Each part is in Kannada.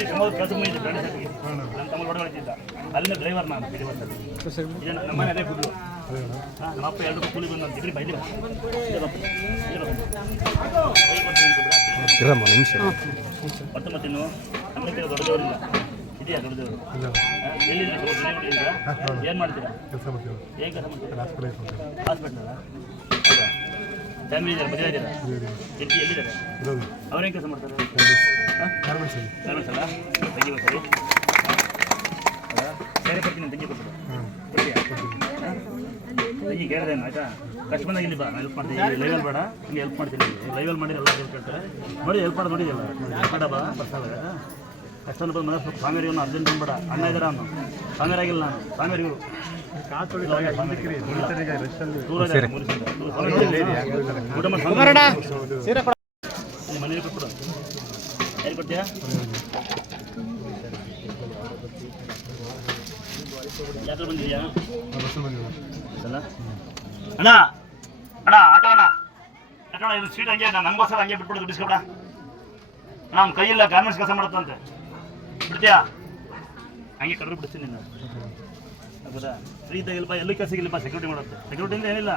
ಕೆಲಸ ಮುಗಿದು ಗಂಡ ನನ್ನ ತಮ್ಮ ಹೊಡೆದಿದ್ದ ಅಲ್ಲಿಂದ ಡ್ರೈವರ್ ನಾನು ಬಿಡಿ ಬರ್ತದೆ ನಮ್ಮನೆ ಅದೇ ಕೂಲಿ ನಮ್ಮ ಅಪ್ಪ 2 ಕೂಲಿ ಬಂದು ನಾನು ಡಿಗ್ರಿ ಬೈಲಿ ಮತ್ತೆ ಇನ್ನು ನಮ್ಮಕ್ಕೆ ದೊಡ್ಡದವರಿಲ್ಲ ಇದೆಯಾ ದೊಡ್ಡದವರು ಎಲ್ಲಿದ್ದೀರಾ ಏನು ಮಾಡ್ತೀರಾ ಏನು ಕೆಲಸ ಮಾಡ್ತೀರಾ ಹಾಸ್ಪಿಟಲ್ ಫ್ಯಾಮಿಲಿ ಇದ್ದಾರೆ ಮದುವೆ ಇದ್ದಾರೆ ಹೆಂಡತಿ ಎಲ್ಲಿದ್ದಾರೆ ಅವ್ರೇನು ಕೆಲಸ ಮಾಡ್ತಾರೆ ಗಾರ್ಮೆಂಟ್ಸ್ ಅಲ್ಲ ತಂಗಿ ಬರ್ತಾರೆ ಬೇರೆ ಕೊಡ್ತೀನಿ ತಂಗಿ ಕೊಡ್ತಾರೆ ತಂಗಿ ಕೇಳಿದೇನು ಆಯಿತಾ ಕಷ್ಟ ಬಂದಾಗ ಇಲ್ಲಿ ಬಾ ನಾನು ಹೆಲ್ಪ್ ಮಾಡ್ತೀನಿ ಲೈವಲ್ಲಿ ಬೇಡ ನಿಮ್ಗೆ ಹೆಲ್ಪ್ ಮಾಡ್ತೀನಿ ಲೈವಲ್ಲಿ ಮಾಡಿ ಎಲ್ಲ ಕೇಳ್ತಾರೆ ನೋಡಿ ಹೆಲ್ಪ್ ಮಾಡಿ ನೋಡಿದೆಯಲ್ಲ ಬೇಡ ಬಾ ಬರ್ತಾವೆ ಕಷ್ಟನ ಬಂದು ಮನಸ್ಸು ಸ್ವಾಮಿಯರಿಗೂ ಅರ್ಜೆಂಟ್ ಬಂದ್ಬೇಡ ಅಣ್ಣ ಇದ್ದಾರೆ ಅವನು ಸ್ವಾಮಿಯರಾಗಿಲ್ಲ ನಾನು ಸ್ವಾಮಿಯರಿಗೂ ಮನೇಲಿ ಕೊಟ್ಬಿಡು ಯಾರು ಕೊಡ್ತೀಯಾ ಯಾತ್ರೆ ಬಂದಿದ್ಯಾ ಅಲ್ಲ ಅಣ್ಣ ಅಣ್ಣ ಆಟೋ ಅಣ್ಣ ಯಾಕಣ್ಣ ಇದು ಸೀಟ್ ಹಂಗೆ ನನಗೋಸ್ಕರ ಹಂಗೆ ಬಿಟ್ಬಿಡು ದುಡ್ಡಿಸ್ಕೊಡ ನಮ್ಮ ಕೈಯಿಲ್ಲ ಗಾರ್ಮೆಂಟ್ಸ್ ಕೆಲಸ ಮಾಡುತ್ತಂತೆ ಬಿಡ್ತೀಯಾ ಹಂಗೆ ಕಡ್ರು ಬಿಡ್ತೀನಿ ನಿನ್ನ ಹೌದಾ ಫ್ರೀ ತೆಗಿಲ್ಪ ಎಲ್ಲೂ ಕೆಲಸ ಇಲ್ಲಪ್ಪ ಸೆಕ್ಯೂರಿಟಿ ಮಾಡುತ್ತೆ ಸೆಕ್ಯೂರಿಟಿಯಿಂದ ಏನಿಲ್ಲ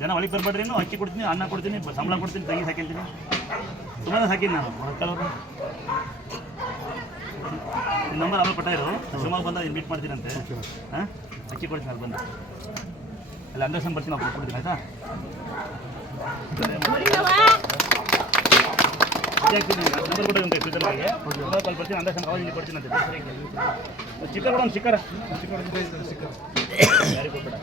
ಜನ ಒಳಗೆ ಬರ್ಬೇಡ್ರಿ ಅಕ್ಕಿ ಕೊಡ್ತೀನಿ ಅನ್ನ ಕೊಡ್ತೀನಿ ಸಂಬಳ ಕೊಡ್ತೀನಿ ತಂಗಿ ಸಾಕಿರ್ತೀನಿ ತುಂಬಾ ಸಾಕಿನಿ ನಾನು ಕೆಲವರು ನಂಬರ್ ಆಮೇಲೆ ಕೊಟ್ಟಾಯಿರು ಸುಮಾರು ಬಂದಾಗ ಮೀಟ್ ಮಾಡ್ತೀನಂತೆ ಹಾಂ ಅಕ್ಕಿ ಕೊಡ್ತೀನಿ ಅಲ್ಲಿ ಬಂದು ಅಲ್ಲಿ ಅಂಡರ್ಸ್ಟ್ಯಾಂಡ್ ಬರ್ತೀನಿ ನಾವು ಕೊಡ್ತೀನಿ ಆಯಿತಾ ನಂಬರ್ ಕೊಟ್ಟಿದ್ದೆ ಫ್ಯೂಚರ್ಗೆ ಕಾಲ್ ಬರ್ತೀನಿ ಅಂಡರ್ಸ್ಟ್ಯಾಂಡ್ ಕಾಲ್ ಇಲ್ಲಿ ಕೊಡ್ತೀನಿ ಅಂತ ಚಿಕ್ಕರ್ ಕೊಡೋಣ ಚಿಕ್ಕರ್ ಯಾರಿಗೆ ಕೊಡ್ಬೇಡ